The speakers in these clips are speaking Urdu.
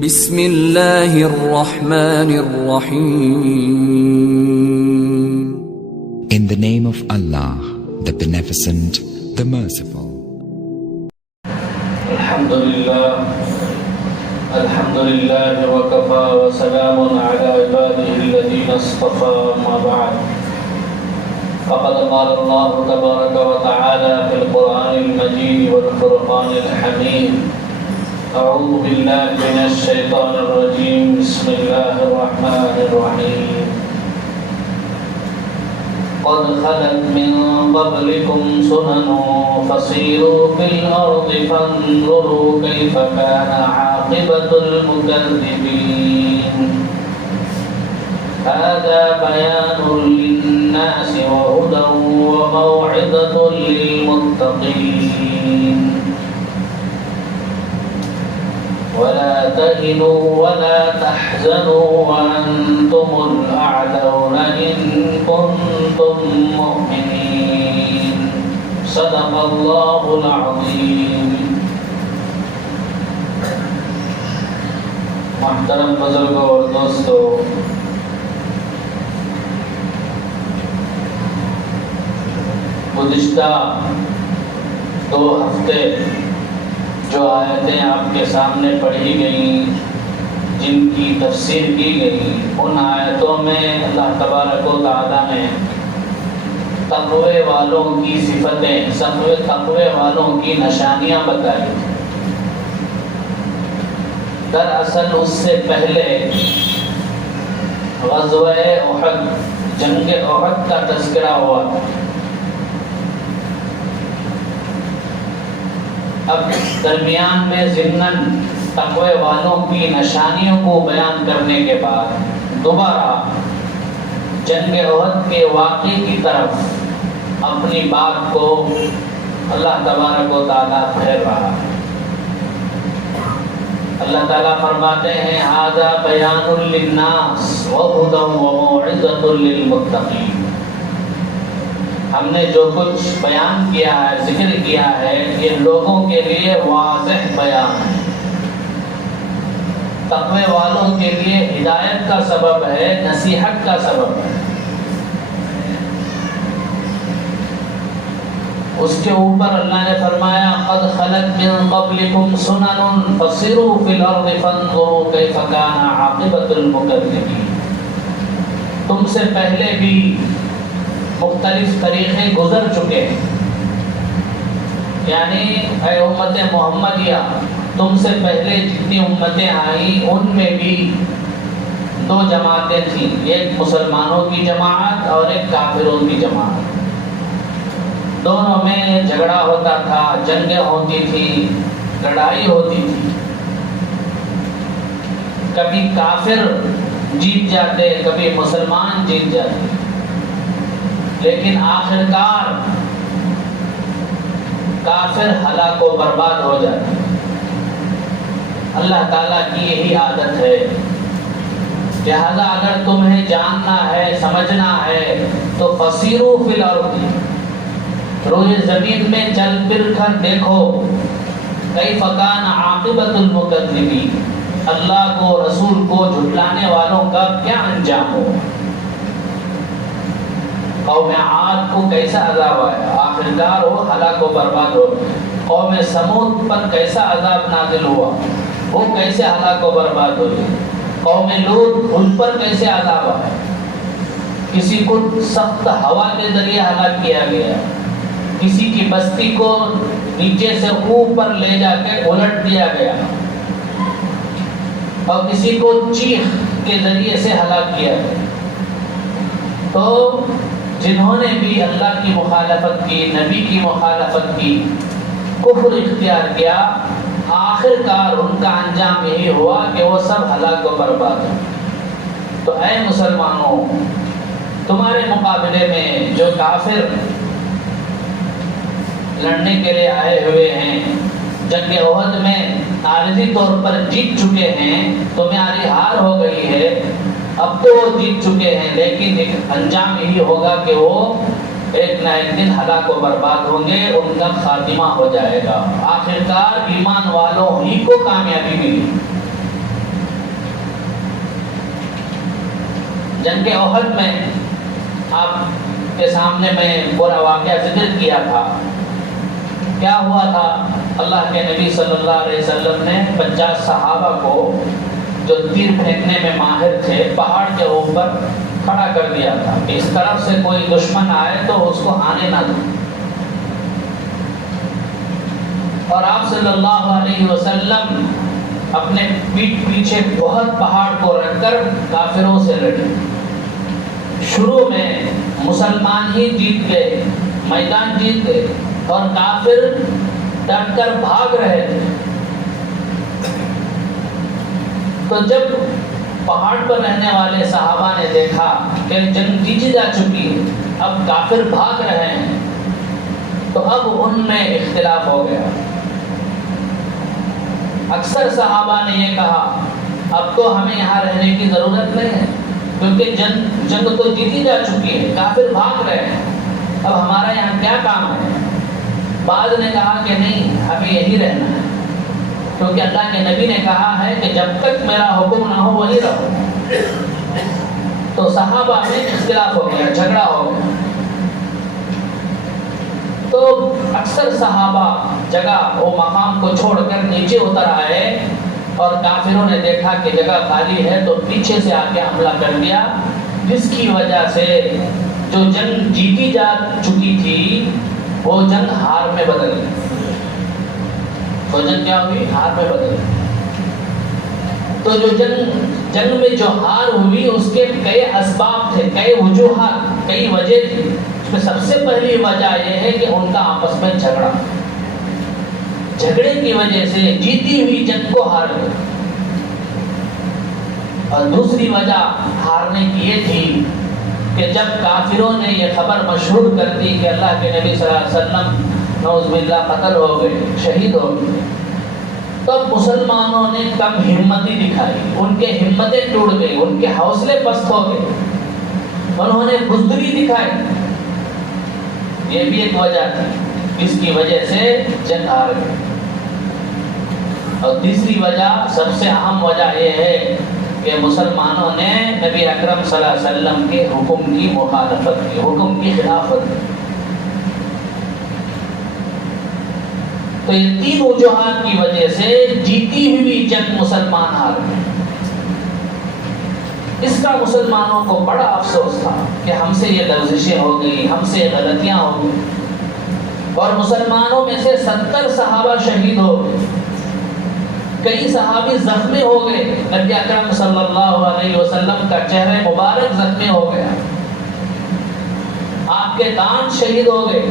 بسم اللہ الرحمن الرحیم. In the name of Allah, the Beneficent, the Merciful. الحمدللہ وکفا وسلام علی عباده الذین اصطفى اما بعد فقد قال اللہ تبارک وتعالی فی القرآن المجید والفرقان الحمید. اعوذ باللہ من الشیطان الرجیم. بسم اللہ الرحمن الرحیم. قد خلت من قبلكم سنن فسيروا في الأرض فانظروا كيف كان عاقبة المكذبين. هذا بيان للناس وهدى وموعظة للمتقين. ولا تهنوا ولا تحزنوا وأنتم الأعلون إن كنتم مؤمنين. صدق الله العظيم. محترم بزرگوں اور دوستو، گزشتہ 2 ہفتے جو آیتیں آپ کے سامنے پڑھی گئیں، جن کی تفسیر کی گئی، ان آیتوں میں اللہ تبارک و تعالیٰ نے تقوی والوں کی صفتیں، تقوی والوں کی نشانیاں بتائی. دراصل اس سے پہلے غزوہ احد، جنگ احد کا تذکرہ ہوا. اب درمیان میں ضمناً تقوی والوں کی نشانیوں کو بیان کرنے کے بعد دوبارہ جنگ احد کے واقعے کی طرف اپنی بات کو اللہ تبارک و تعالیٰ پھیر رہا. اللہ تعالیٰ فرماتے ہیں ھذا بیان للناس وہدی وموعظۃ للمتقین. ہم نے جو کچھ بیان کیا ہے، ذکر کیا ہے، یہ لوگوں کے لیے واضح بیان ہے، تقوی والوں کے لیے ہدایت کا سبب ہے، نصیحت کا سبب ہے. اس کے اوپر اللہ نے فرمایا قد خلت من قبلکم سنن فسیروا فی الارض فانظروا کیف کان عاقبۃ المکذبین. تم سے پہلے بھی مختلف طریقے گزر چکے ہیں، یعنی اے امت محمدیہ، تم سے پہلے جتنی امتیں آئیں ان میں بھی 2 جماعتیں تھیں، ایک مسلمانوں کی جماعت اور ایک کافروں کی جماعت. دونوں میں جھگڑا ہوتا تھا، جنگیں ہوتی تھی، لڑائی ہوتی تھی. کبھی کافر جیت جاتے، کبھی مسلمان جیت جاتے، لیکن آخرکار کافر ہلاک و برباد ہو جاتے. اللہ تعالیٰ کی یہی عادت ہے. لہذا اگر تمہیں جاننا ہے، سمجھنا ہے تو فسیروا فی الارض، روئے زمین میں چل پھر کر دیکھو کیف کان عاقبۃ المکذبین، اللہ کو، رسول کو جھٹلانے والوں کا کیا انجام ہو. قوم عاد کو کیسا عذاب آیا، آخرکار وہ ہلاک و برباد ہو. قوم سمود پر کیسا عذاب نازل ہوا، وہ کیسے ہلاک و برباد ہوئی. قوم لوط، ان پر کیسے عذاب آیا. کسی کو سخت ہوا کے ذریعے ہلاک کیا گیا، کسی کی بستی کو نیچے سے اوپر لے جا کے الٹ دیا گیا، اور کسی کو چیخ کے ذریعے سے ہلاک کیا گیا. تو جنہوں نے بھی اللہ کی مخالفت کی، نبی کی مخالفت کی، کفر اختیار کیا، آخر کار ان کا انجام یہی ہوا کہ وہ سب ہلاک و برباد ہیں. تو اے مسلمانوں، تمہارے مقابلے میں جو کافر لڑنے کے لیے آئے ہوئے ہیں، جنگ احد میں عارضی طور پر جیت چکے ہیں، تمہاری ہار ہو گئی ہے. اب تو وہ جیت چکے ہیں، لیکن ایک انجام یہی ہوگا کہ وہ ایک نہ ایک دن ہلاک و برباد ہوں گے، ان کا خاتمہ ہو جائے گا. آخرکار ایمان والوں ہی کو کامیابی ملی. جنگ احد میں آپ کے سامنے میں پورا واقعہ ذکر کیا تھا. کیا ہوا تھا؟ اللہ کے نبی صلی اللہ علیہ وسلم نے 50 صحابہ کو جو تیر پھینکنے میں ماہر تھے پہاڑ کے اوپر کھڑا کر دیا تھا کہ اس طرف سے کوئی دشمن آئے تو اس کو آنے نہ دو. اور آپ صلی اللہ علیہ وسلم اپنے پیٹھ پیچھے بہت پہاڑ کو رکھ کر کافروں سے لڑے. شروع میں مسلمان ہی جیت گئے، میدان جیت گئے، اور کافر ڈٹ کر بھاگ رہے تھے. تو جب پہاڑ پر رہنے والے صحابہ نے دیکھا کہ جنگ جیتی جا چکی ہے، اب کافر بھاگ رہے ہیں، تو اب ان میں اختلاف ہو گیا. اکثر صحابہ نے یہ کہا اب تو ہمیں یہاں رہنے کی ضرورت نہیں ہے، کیونکہ جنگ تو جیتی جا چکی ہے، کافر بھاگ رہے ہیں، اب ہمارا یہاں کیا کام ہے. بعض نے کہا کہ نہیں، ہمیں یہی رہنا ہے، کیونکہ اللہ کے نبی نے کہا ہے کہ جب تک میرا حکم نہ ہو وہی رہو. تو صحابہ میں اختلاف ہو گیا، جھگڑا ہو گیا. تو اکثر صحابہ جگہ وہ مقام کو چھوڑ کر نیچے اتر آئے، اور کافروں نے دیکھا کہ جگہ خالی ہے تو پیچھے سے آ کے حملہ کر دیا، جس کی وجہ سے جو جنگ جیتی جا چکی تھی وہ جنگ ہار میں بدل گئی. وہ جنگ کیا ہوئی؟ ہار میں بدل گئی. تو جو جنگ میں جو ہار ہوئی اس کے کئی اسباب تھے، کئی وجوہات، کئی وجہ تھی. اس میں سب سے پہلی وجہ یہ ہے کہ ان کا آپس میں جھگڑے کی وجہ سے جیتی ہوئی جنگ کو ہار گئے. اور دوسری وجہ ہارنے کی یہ تھی کہ جب کافروں نے یہ خبر مشہور کر دی کہ اللہ کے نبی صلی اللہ علیہ وسلم نعوذ باللہ قتل ہو گئے، شہید ہو گئے، تب مسلمانوں نے کم ہمتی دکھائی. ان کے ہمتیں ٹوٹ گئی، ان کے حوصلے پست ہو گئے، انہوں نے بزدلی دکھائی. یہ بھی ایک وجہ تھی جس کی وجہ سے جنگ ہار گئی. اور تیسری وجہ، سب سے اہم وجہ یہ ہے کہ مسلمانوں نے نبی اکرم صلی اللہ علیہ وسلم کے حکم کی مخالفت کی، حکم کی خلافت کی. تو یہ 3 وجوہات کی وجہ سے جیتی ہوئی جنگ مسلمان ہار گئے. اس کا مسلمانوں کو بڑا افسوس تھا کہ ہم سے یہ لغزشیں ہو گئی، ہم سے غلطیاں ہو گئی. اور مسلمانوں میں سے 70 صحابہ شہید ہو گئے، کئی صحابی زخمی ہو گئے. نبی اکرم صلی اللہ علیہ وسلم کا چہرہ مبارک زخمی ہو گیا، آپ کے دانت شہید ہو گئے.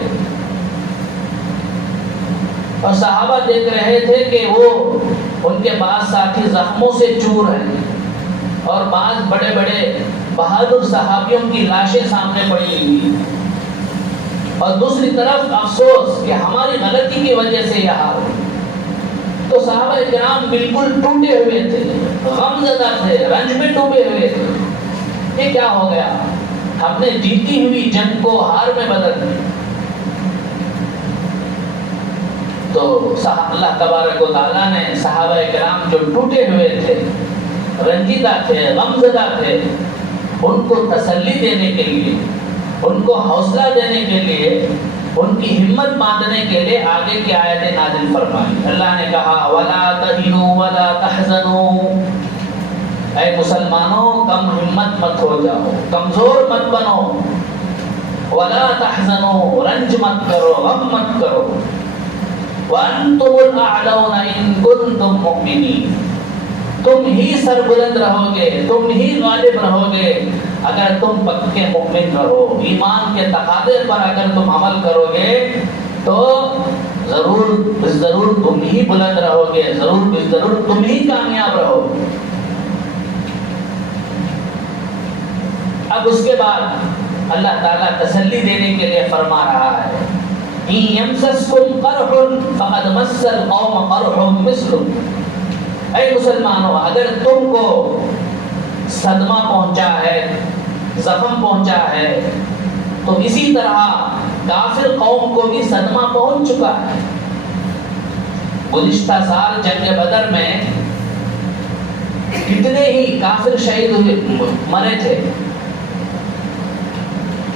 اور صحابہ دیکھ رہے تھے کہ وہ ان کے بعض ساتھی زخموں سے چور ہیں، اور بعض بڑے بڑے بہادر صحابیوں کی لاشیں سامنے پڑی ہوئی. اور دوسری طرف افسوس کہ ہماری غلطی کی وجہ سے یہ حال. تو صحابہ کرام بالکل ٹوٹے ہوئے تھے، غم زدہ تھے، رنج میں ڈوبے ہوئے تھے. یہ کیا ہو گیا؟ ہم نے جیتی ہوئی جنگ کو ہار میں بدل دیا. تو اللہ تبارک و تعالیٰ نے صحابہ کرام جو ٹوٹے ہوئے تھے، رنجیدہ تھے، غم زدہ تھے، ان کو تسلی دینے کے لیے، ان کو حوصلہ دینے کے لیے، ان کی ہمت باندھنے کے لیے آگے کی آیتیں نازل فرمائی. اللہ نے کہا وَلَا تَهِنُوا وَلَا تَحْزَنُوا، اے مسلمانوں کم ہمت مت ہو جاؤ، کمزور مت بنو. وَلَا تَحْزَنُوا، رنج مت کرو، غم مت کرو. وَأَنْتُمُ الْأَعْلَوْنَ إِن كُنتُم مُؤْمِنِينَ، تم ہی سربلند رہو گے، تم ہی غالب رہو گے اگر تم پکے مؤمن رہو. ایمان کے تقاضے پر اگر تم عمل کرو گے تو ضرور تم ہی بلند رہو گے، ضرور تم ہی کامیاب رہو گے. اب اس کے بعد اللہ تعالیٰ تسلی دینے کے لیے فرما رہا ہے إِن يَمْسَسْكُمْ قَرْحٌ فَقَدْ مَسَّ الْقَوْمَ قَرْحٌ مِثْلُهُ، اے مسلمانوں اگر تم کو صدمہ پہنچا ہے، زخم پہنچا ہے، تو اسی طرح کافر قوم کو بھی صدمہ پہنچ چکا ہے. گزشتہ سال جنگ بدر میں کتنے ہی کافر شہید ہوئے، مرے تھے،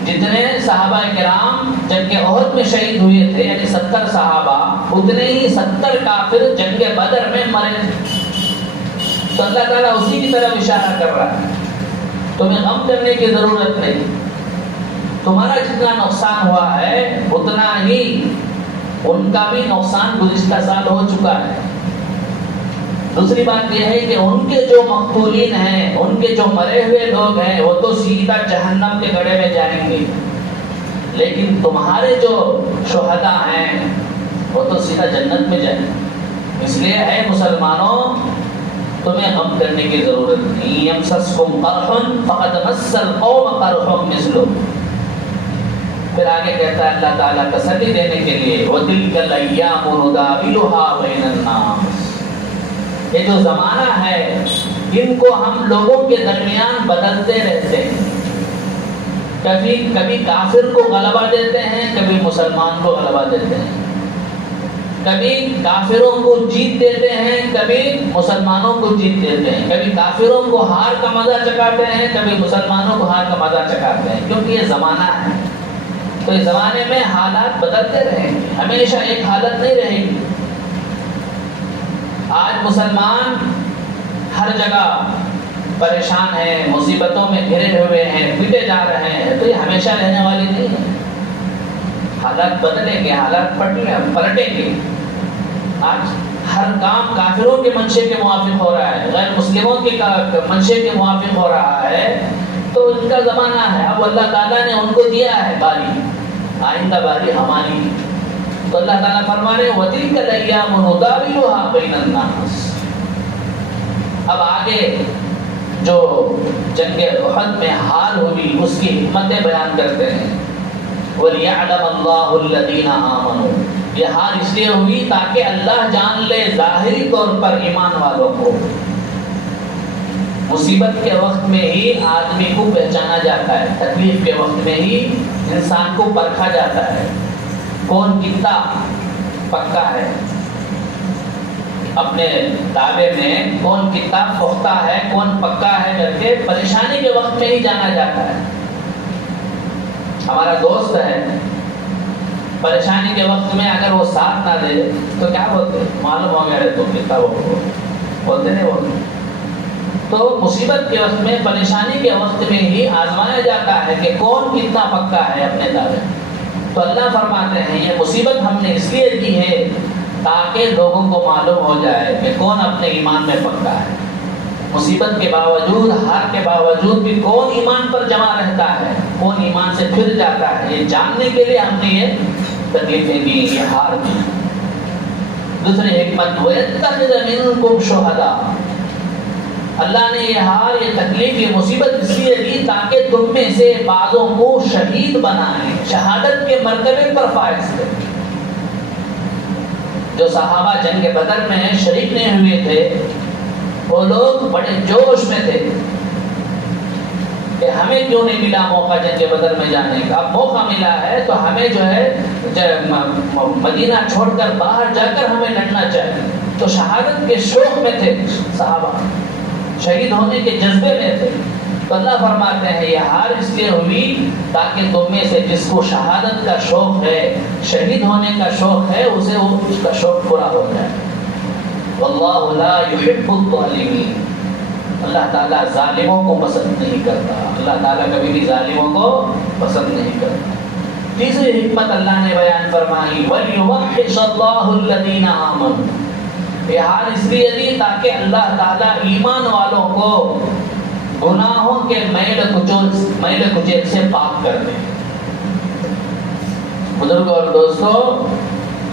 جتنے صحابہ کرام جنگ احد میں شہید ہوئے تھے، یعنی 70 صحابہ، اتنے ہی 70 کافر جنگ بدر میں مرے تھے۔ تو اللہ تعالیٰ اسی کی طرف اشارہ کر رہا ہے، تمہیں غم کرنے کی ضرورت نہیں، تمہارا جتنا نقصان ہوا ہے اتنا ہی ان کا بھی نقصان گزشتہ سال ہو چکا ہے۔ دوسری بات یہ ہے کہ ان کے جو مقتولین ہیں، ان کے جو مرے ہوئے لوگ ہیں، وہ تو سیدھا جہنم کے گڑھے میں جائیں گے، لیکن تمہارے جو شہداء ہیں وہ تو سیدھا جنت میں جائیں گے۔ اس لیے اے مسلمانوں، تمہیں غم کرنے کی ضرورت نہیں۔ یمسسکم قرح فقد مس القوم قرح مثلہ۔ پھر آگے کہتا ہے اللہ تعالیٰ تسلی دینے کے لیے، وَتِلْكَ الْأَيَّامُ نُدَاوِلُهَا بَيْنَ النَّاسِ، یہ جو زمانہ ہے ان کو ہم لوگوں کے درمیان بدلتے رہتے ہیں، کبھی کافر کو غلبہ دیتے ہیں، کبھی مسلمان کو غلبہ دیتے ہیں، کبھی کافروں کو جیت دیتے ہیں، کبھی مسلمانوں کو جیت دیتے ہیں، کبھی کافروں کو ہار کا مزہ چکھاتے ہیں، کبھی مسلمانوں کو ہار کا مزہ چکھاتے ہیں، کیونکہ یہ زمانہ ہے۔ تو اس زمانے میں حالات بدلتے رہیں گے، ہمیشہ ایک حالت نہیں رہے گی۔ آج مسلمان ہر جگہ پریشان ہیں، مصیبتوں میں گھرے ہوئے ہیں، پیٹے جا رہے ہیں، تو یہ ہمیشہ رہنے والی نہیں ہے۔ حالات بدلیں گے، حالات پلٹیں گے۔ آج ہر کام کافروں کے منشے کے موافق ہو رہا ہے، غیر مسلموں کے منشے کے موافق ہو رہا ہے، تو ان کا زمانہ ہے۔ اب اللہ تعالیٰ نے ان کو دیا ہے باری، آئندہ باری ہماری۔ تو اللہ تعالیٰ فرما رہے وَتِلْكَ الْأَيَّامُ نُدَاوِلُهَا بَيْنَ النَّاسِ۔ اب آگے جو جنگ احد میں ہار ہوئی اس کی حکمتیں بیان کرتے ہیں۔ وَلْيَعْلَمَ اللَّهُ الَّذِينَ آمَنُوا، یہ ہار اس لیے ہوئی تاکہ اللہ جان لے ظاہری طور پر ایمان والوں کو۔ مصیبت کے وقت میں ہی آدمی کو پہچانا جاتا ہے، تکلیف کے وقت میں ہی انسان کو پرکھا جاتا ہے، کون کتنا پکا ہے اپنے دعوے میں، کون کتنا پختہ ہے، کون پکا ہے کر کے پریشانی کے وقت میں ہی جانا جاتا ہے۔ ہمارا دوست ہے، پریشانی کے وقت میں اگر وہ ساتھ نہ دے تو کیا بولتے، معلوم ہو گیا تو کتنا وہ بولتے نہیں بولتے۔ تو مصیبت کے وقت میں، پریشانی کے وقت میں ہی آزمایا جاتا ہے کہ کون کتنا پکا ہے اپنے دعوے۔ تو اللہ فرماتے ہیں یہ مصیبت ہم نے اس لیے دی ہے تاکہ لوگوں کو معلوم ہو جائے کہ کون اپنے ایمان میں پکا ہے۔ مصیبت کے باوجود، ہار کے باوجود بھی کون ایمان پر جمع رہتا ہے، کون ایمان سے پھر جاتا ہے، یہ جاننے کے لیے ہم نے یہ تکلیفیں دی، یہ ہار دی۔ دوسری حکمت وَيَتَّخِذَ مِنكُمْ شُهَدَاءَ، اللہ نے یہ ہار، یہ تکلیف، یہ مصیبت اس لیے دی تاکہ تم میں سے بعضوں کو شہید بنائیں، شہادت کے مرتبے پر فائز کریں۔ جو صحابہ جنگ بدر میں شریک نہیں ہوئے تھے وہ لوگ بڑے جوش میں تھے کہ ہمیں کیوں نہیں ملا موقع جنگ بدر میں جانے کا، اب موقع ملا ہے تو ہمیں جو ہے مدینہ چھوڑ کر باہر جا کر ہمیں لڑنا چاہیے۔ تو شہادت کے شوق میں تھے صحابہ، شہید ہونے کے جذبے میں تھے۔ تو اللہ فرماتے ہیں یہ ہار اس لیے ہوئی تاکہ تم میں سے جس کو شہادت کا شوق ہے، شہید ہونے کا شوق ہے، اسے اس کا شوق پورا ہو جائے۔ واللہ لا يحب الظالمین، اللہ تعالیٰ ظالموں کو پسند نہیں کرتا، اللہ تعالیٰ کبھی بھی ظالموں کو پسند نہیں کرتا۔ تیسری حکمت اللہ نے بیان فرمائی وَلْيُوَحِّشَ اللَّهُ الَّذِينَ آمَنُوا، یہ ہار اس لیے دی تاکہ اللہ تعالیٰ ایمان والوں کو گناہوں کے میل کچیل سے پاک کر دیں۔ بزرگ اور دوستو،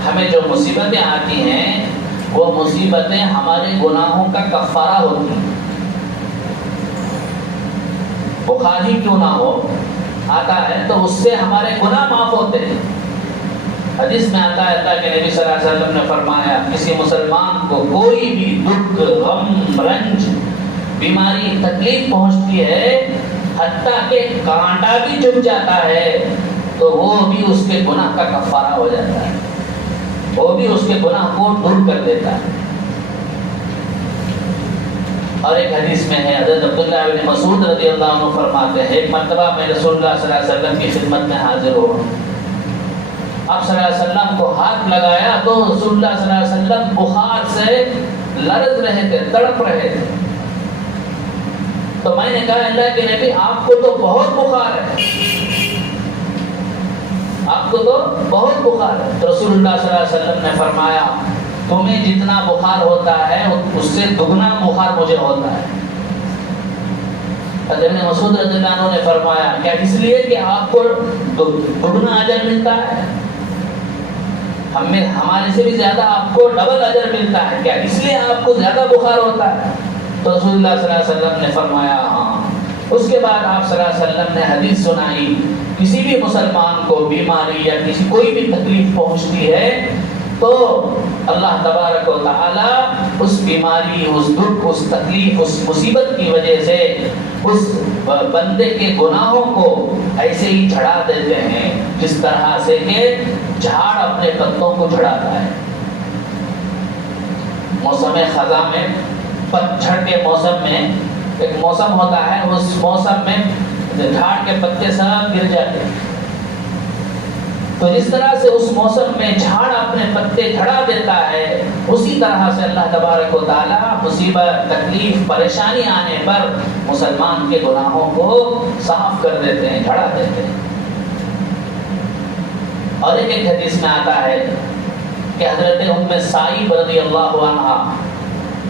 ہمیں جو مصیبتیں آتی ہیں وہ مصیبتیں ہمارے گناہوں کا کفارہ ہوتی ہیں۔ بخار ہی کیوں نہ ہو، آتا ہے تو اس سے ہمارے گناہ معاف ہوتے ہیں۔ حدیث میں آتا ہے اللہ کے نبی صلی اللہ علیہ وسلم نے فرمایا کسی مسلمان کو کوئی بھی دکھ، غم، رنج، بیماری، تکلیف پہنچتی ہے، حتیٰ کہ کانٹا بھی چبھ جاتا ہے تو وہ بھی اس کے گناہ کا کفارہ ہو جاتا ہے، وہ بھی اس کے گناہ کو دور کر دیتا ہے۔ اور ایک حدیث میں ہے حضرت عبداللہ بن مسعود رضی اللہ عنہ فرماتے ہیں ایک مرتبہ میں رسول اللہ صلی اللہ علیہ وسلم کی خدمت میں حاضر ہوا. آپ صلی اللہ علیہ وسلم کو ہاتھ لگایا تو رسول اللہ صلی اللہ علیہ وسلم بخار سے لرز رہے تھے, تڑپ رہے تھے. تو میں نے کہا اللہ کے نبی آپ کو تو بہت بخار ہے, آپ کو تو بہت بخار ہے. تو رسول اللہ صلی اللہ علیہ وسلم نے فرمایا تمہیں جتنا بخار ہوتا ہے اس سے دگنا بخار مجھے ہوتا ہے. حضرت مسعود رضی اللہ عنہ نے فرمایا کیا اس لیے کہ آپ کو دگنا اجر ملتا ہے, ہمارے سے بھی زیادہ آپ کو ڈبل اجر ملتا ہے, کیا اس لیے آپ کو زیادہ بخار ہوتا ہے؟ تو رسول اللہ صلی اللہ علیہ وسلم نے فرمایا ہاں. اس کے بعد آپ صلی اللہ علیہ وسلم نے حدیث سنائی کسی بھی مسلمان کو بیماری یا کوئی بھی تکلیف پہنچتی ہے تو اللہ تبارک و تعالی اس بیماری, اس دکھ, اس تکلیف, اس مصیبت کی وجہ سے اس بندے کے گناہوں کو ایسے ہی جھڑا دیتے ہیں جس طرح سے کہ جھاڑ اپنے پتوں کو جھڑاتا ہے. موسم خزاں میں پتجھڑ کے موسم میں ایک موسم ہوتا ہے, اس موسم میں جھاڑ کے پتے سب گر جاتے ہیں. تو جس طرح سے اس موسم میں جھاڑ اپنے پتے جھڑا دیتا ہے اسی طرح سے اللہ تبارک و تعالی مصیبت, تکلیف, پریشانی آنے پر مسلمان کے گناہوں کو صاف کر دیتے ہیں, جھڑا دیتے ہیں. اور ایک حدیث میں آتا ہے کہ حضرت ام سائب رضی اللہ عنہا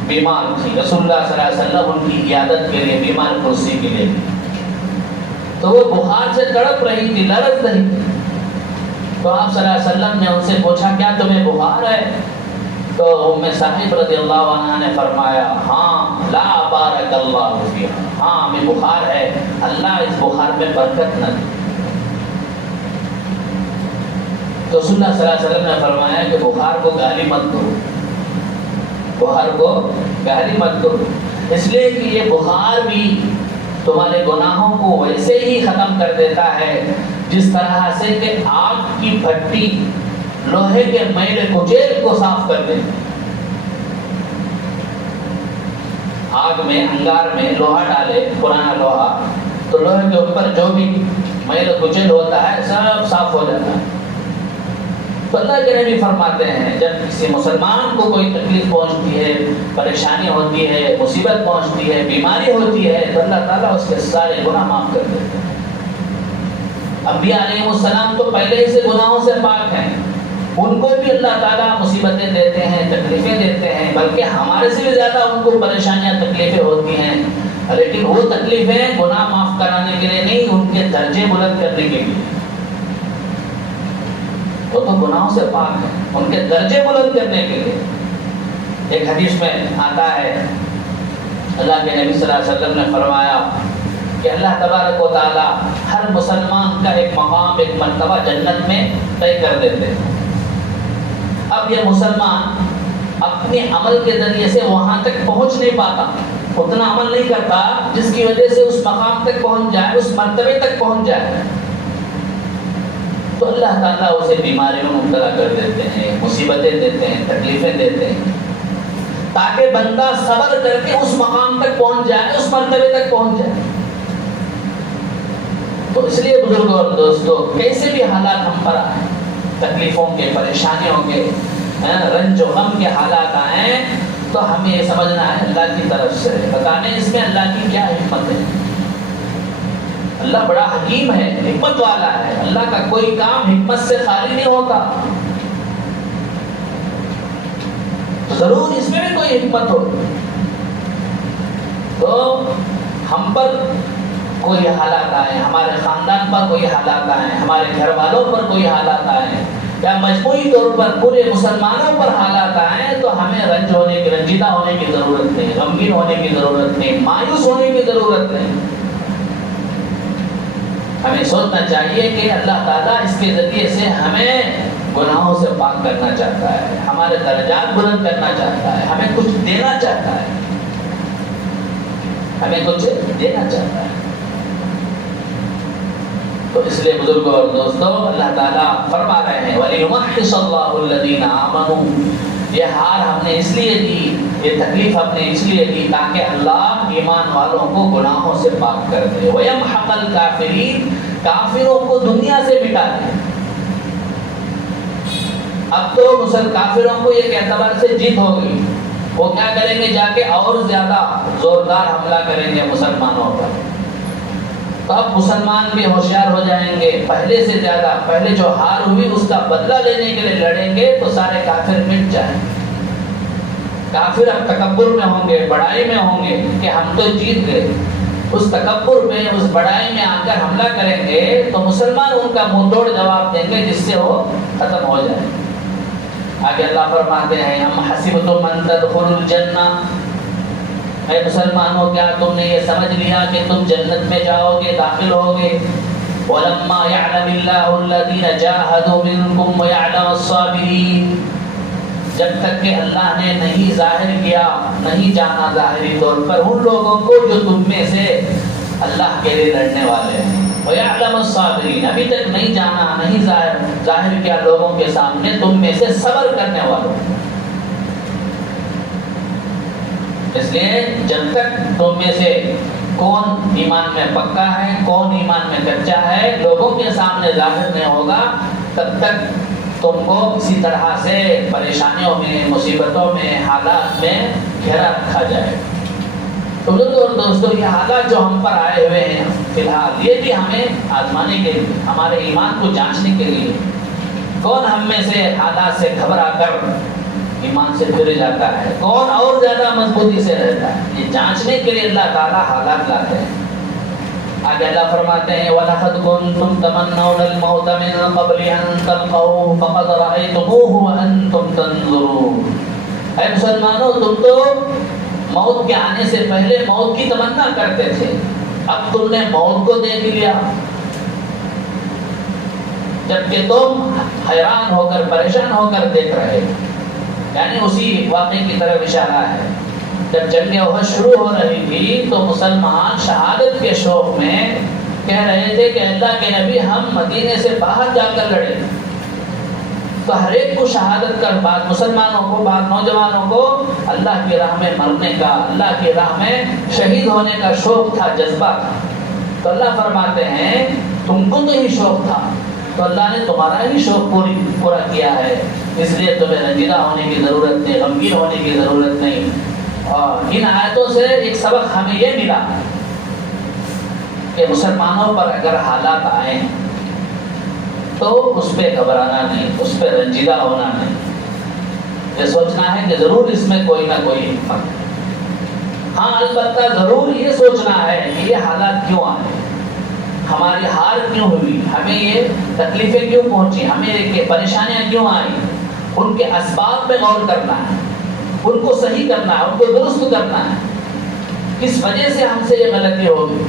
بیمار تھی, رسول اللہ صلی اللہ علیہ وسلم ان کی عیادت کے لیے, بیمار پرسی کے لیے, تو وہ بخار سے تڑپ رہی تھی, لرز رہی تھی. تو آپ صلی اللہ علیہ وسلم نے ان سے پوچھا کیا تمہیں بخار ہے؟ تو ام صاحب رضی اللہ عنہا نے فرمایا ہاں لا بارک اللہ فیہا, ہاں ہمیں بخار ہے, اللہ اس بخار میں برکت نہ دے. تو رسول اللہ صلی اللہ علیہ وسلم نے فرمایا کہ بخار کو گالی مت کرو, بخار کو گالی مت کرو, اس لیے کہ یہ بخار بھی تمہارے گناہوں کو ویسے ہی ختم کر دیتا ہے جس طرح سے کہ آگ کی بھٹی لوہے کے میل کچیل کو صاف کر دیتی. آگ میں, انگار میں لوہا ڈالے, پرانا لوہا, تو لوہے کے اوپر جو بھی میل کچیل ہوتا ہے سب صاف ہو جاتا ہے. تو اللہ کے نبی فرماتے ہیں جب کسی مسلمان کو کوئی تکلیف پہنچتی ہے, پریشانی ہوتی ہے, مصیبت پہنچتی ہے, بیماری ہوتی ہے تو اللہ تعالیٰ اس کے سارے گناہ معاف کر دیتے ہیں. انبیاء علیہ السلام تو پہلے ہی سے گناہوں سے پاک ہیں, ان کو بھی اللہ تعالیٰ مصیبتیں دیتے ہیں, تکلیفیں دیتے ہیں, بلکہ ہمارے سے بھی زیادہ ان کو پریشانیاں, تکلیفیں ہوتی ہیں, لیکن وہ تکلیفیں گناہ معاف کرانے کے لیے نہیں, ان کے درجے بلند کرنے کے لیے. وہ تو گناہوں سے پاک ہیں, ان کے درجے بلند کرنے کے لیے. ایک حدیث میں آتا ہے اللہ کے نبی صلی اللہ علیہ وسلم نے فرمایا کہ اللہ تبارک و تعالی ہر مسلمان کا ایک مقام, ایک مرتبہ جنت میں طے کر دیتے ہیں. اب یہ مسلمان اپنے عمل کے ذریعے سے وہاں تک پہنچ نہیں پاتا, اتنا عمل نہیں کرتا جس کی وجہ سے اس مقام تک پہنچ جائے, اس مرتبے تک پہنچ جائے. تو اللہ تعالیٰ اسے بیماریوں میں مبتلا کر دیتے ہیں, مصیبتیں دیتے ہیں, تکلیفیں دیتے ہیں, تاکہ بندہ صبر کر کے اس مقام تک پہنچ جائے, اس مرتبے تک پہنچ جائے. تو اس لیے بزرگوں اور دوستوں, کیسے بھی حالات ہم پر آئیں, تکلیفوں کے, پریشانیوں کے, رنج و غم کے حالات آئیں, تو ہمیں یہ سمجھنا ہے اللہ کی طرف سے. بتانے اس میں اللہ کی کیا حکمت ہے. اللہ بڑا حکیم ہے, حکمت والا ہے. اللہ کا کوئی کام حکمت سے خالی نہیں ہوتا, ضرور اس میں بھی کوئی حکمت ہو. تو ہم پر کوئی حالات آئے, ہمارے خاندان پر کوئی حالات آئے, ہمارے گھر والوں پر کوئی حالات آئے, یا مجموعی طور پر پورے مسلمانوں پر حالات آئیں, تو ہمیں رنج ہونے کی, رنجیدہ ہونے کی ضرورت نہیں, غمگین ہونے کی ضرورت نہیں, مایوس ہونے کی ضرورت نہیں. ہمیں سوچنا چاہیے کہ اللہ تعالیٰ اس کے ذریعے سے ہمیں گناہوں سے پاک کرنا چاہتا ہے, ہمارے درجات بلند کرنا چاہتا ہے, ہمیں کچھ دینا چاہتا ہے, ہمیں کچھ دینا چاہتا ہے. تو اس لیے بزرگوں اور دوستوں, اللہ تعالیٰ فرما رہے ہیں وَلِيُمَحِّصَ اللَّهُ الَّذِينَ آمَنُوا یہ ہار ہم نے اس لیے دی، یہ تکلیف ہم نے اس لیے دی تاکہ اللہ ایمان والوں کو گناہوں سے پاک کر دے، وَيَمْحَقَ الْكَافِرِينَ، کافروں کو دنیا سے مٹا دے۔ اب تو کافروں کو ایک اعتبار سے جیت ہو گئی، وہ کیا کریں گے، جا کے اور زیادہ زوردار حملہ کریں گے مسلمانوں پر۔ تو اب مسلمان بھی ہوشیار ہو جائیں گے، پہلے سے زیادہ، پہلے جو ہار ہوئی اس کا بدلہ لینے کے لیے لڑیں گے تو سارے کافر مٹ جائیں گے۔ کافر اب تکبر میں ہوں گے، بڑائی میں ہوں گے کہ ہم تو جیت گئے، اس تکبر میں، اس بڑائی میں آ کر حملہ کریں گے تو مسلمان ان کا منہ توڑ جواب دیں گے جس سے وہ ختم ہو جائے۔ آگے اللہ فرماتے ہیں ام حسبتم ان تدخلوا الجنہ، اے مسلمانوں کیا تم نے یہ سمجھ لیا کہ تم جنت میں جاؤ گے، داخل ہوگے؟ وَلَمَّا يَعْلَمِ اللَّهُ الَّذِينَ جَاهَدُوا مِنكُمْ وَيَعْلَمَ الصَّابِرِينَ، جب تک کہ اللہ نے نہیں ظاہر کیا، نہیں جانا ظاہری طور پر ان لوگوں کو جو تم میں سے اللہ کے لیے لڑنے والے ہیں، وَيَعْلَمَ الصَّابِرِينَ، ابھی تک نہیں جانا، نہیں ظاہر کیا لوگوں کے سامنے تم میں سے صبر کرنے والوں۔ اس لیے جب تک تم میں سے کون ایمان میں پکا ہے، کون ایمان میں کچا ہے، لوگوں کے سامنے ظاہر نہیں ہوگا، تب تک تم کو کسی طرح سے پریشانیوں میں، مصیبتوں میں، حالات میں گھیرا رکھا جائے۔ تو اور دوستو، یہ حالات جو ہم پر آئے ہوئے ہیں فی الحال، یہ بھی ہمیں آزمانے کے لیے، ہمارے ایمان کو جانچنے کے لیے۔ کون ہم میں سے حالات سے گھبرا کر ایمان سے پھر جاتا ہے، کون اور زیادہ مضبوطی سے رہتا ہے، یہ جانچنے کے لیے اللہ تعالیٰ حالات لاتے ہیں۔ آگے اللہ فرماتے ہیں وَلَقَدْ كُنْتُمْ تَمَنَّوْنَ الْمَوْتَ مِنْ قَبْلِ أَنْ تَلْقَوْهُ فَقَدْ رَأَيْتُمُوهُ وَأَنْتُمْ تَنْظُرُونَ، اے مسلمانوں تم تو موت کے آنے سے پہلے موت کی تمنا کرتے تھے، اب تم نے موت کو دیکھ لیا، جبکہ تم حیران ہو کر، پریشان ہو کر دیکھ رہے ہو۔ یعنی اسی واقعے کی طرف اشارہ ہے، جب جنگ احد شروع ہو رہی تھی تو مسلمان شہادت کے شوق میں کہہ رہے تھے کہ اللہ کے نبی ہم مدینے سے باہر جا کر لڑے۔ تو ہر ایک کو شہادت کا بعد، مسلمانوں کو، بعد نوجوانوں کو اللہ کی راہ میں مرنے کا، اللہ کی راہ میں شہید ہونے کا شوق تھا، جذبہ تھا۔ تو اللہ فرماتے ہیں تم کو تو ہی شوق تھا، تو اللہ نے تمہارا ہی شوق پورا کیا ہے، اس لیے تمہیں رنجیدہ ہونے کی ضرورت نہیں، غمگین ہونے کی ضرورت نہیں۔ اور ان آیتوں سے ایک سبق ہمیں یہ ملا کہ مسلمانوں پر اگر حالات آئیں تو اس پہ گھبرانا نہیں، اس پہ رنجیدہ ہونا نہیں، یہ سوچنا ہے کہ ضرور اس میں کوئی نہ کوئی حکمت ہے۔ ہاں البتہ ضرور یہ سوچنا ہے کہ یہ حالات کیوں آئے، ہماری ہار کیوں ہوئی، ہمیں یہ تکلیفیں کیوں پہنچی، ہمیں یہ پریشانیاں کیوں آئیں، ان کے اسباب پہ غور کرنا ہے، ان کو صحیح کرنا ہے، ان کو درست کرنا ہے، کس وجہ سے ہم سے یہ غلطی ہوگی،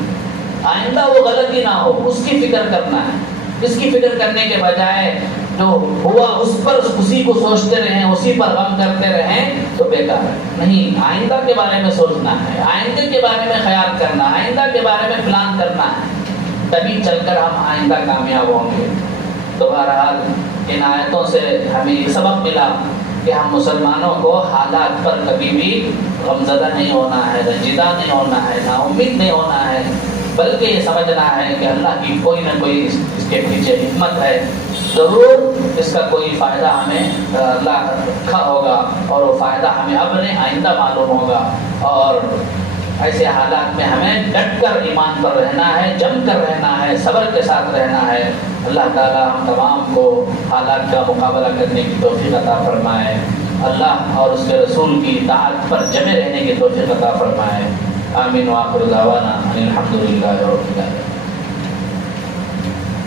آئندہ وہ غلطی نہ ہو اس کی فکر کرنا ہے۔ اس کی فکر کرنے کے بجائے جو ہوا اس پر اسی کو سوچتے رہیں، اسی پر غم کرتے رہیں تو بیکار ہے۔ نہیں، آئندہ کے بارے میں سوچنا ہے، آئندے کے بارے میں خیال کرنا ہے، آئندہ کے بارے میں پلان کرنا ہے، تبھی چل کر ہم آئندہ کامیاب ہوں گے۔ تو بہرحال ان آیتوں سے ہمیں یہ سبق ملا کہ ہم مسلمانوں کو حالات پر کبھی بھی غمزدہ نہیں ہونا ہے، رنجیدہ نہیں ہونا ہے، نا امید نہیں ہونا ہے، بلکہ یہ سمجھنا ہے کہ اللہ کی کوئی نہ کوئی اس کے پیچھے حکمت ہے، ضرور اس کا کوئی فائدہ ہمیں اللہ رکھا ہوگا، اور وہ فائدہ ہمیں اب نہیں آئندہ معلوم ہوگا۔ اور ایسے حالات میں ہمیں ڈٹ کر ایمان پر رہنا ہے، جم کر رہنا ہے، صبر کے ساتھ رہنا ہے۔ اللہ تعالیٰ ہم تمام کو حالات کا مقابلہ کرنے کی توفیق عطا فرمائے، اللہ اور اس کے رسول کی اطاعت پر جمے رہنے کی توفیق عطا فرمائے۔ آمین وآخر دعوانا ان الحمد للہ رب العالمین۔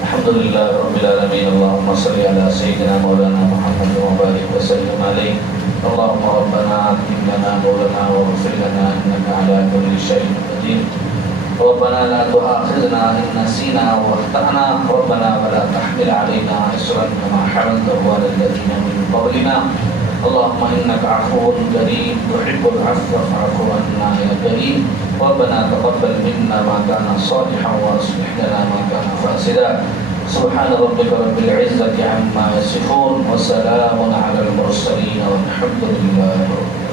الحمد للہ رب العالمین۔ اللہم صلی علی سیدنا مولانا محمد وبارک وسلم علیہ۔ اللهم ربنا آتنا لنا مولانا واغفر لنا انك على كل شيء قدير۔ ربنا لا تؤاخذنا ان نسينا واخطأنا، ربنا ولا تحمل علينا إصرا كما حملته على الذين من قبلنا، اللهم انك عفو كريم تحب العفو فاعف عنا يا كريم۔ ربنا تقبل منا ما كان صالحا واصلح لنا ما كان فاسدا، سبحان ربك رب العزة عما يصفون وسلام على المرسلين والحمد لله رب العالمين.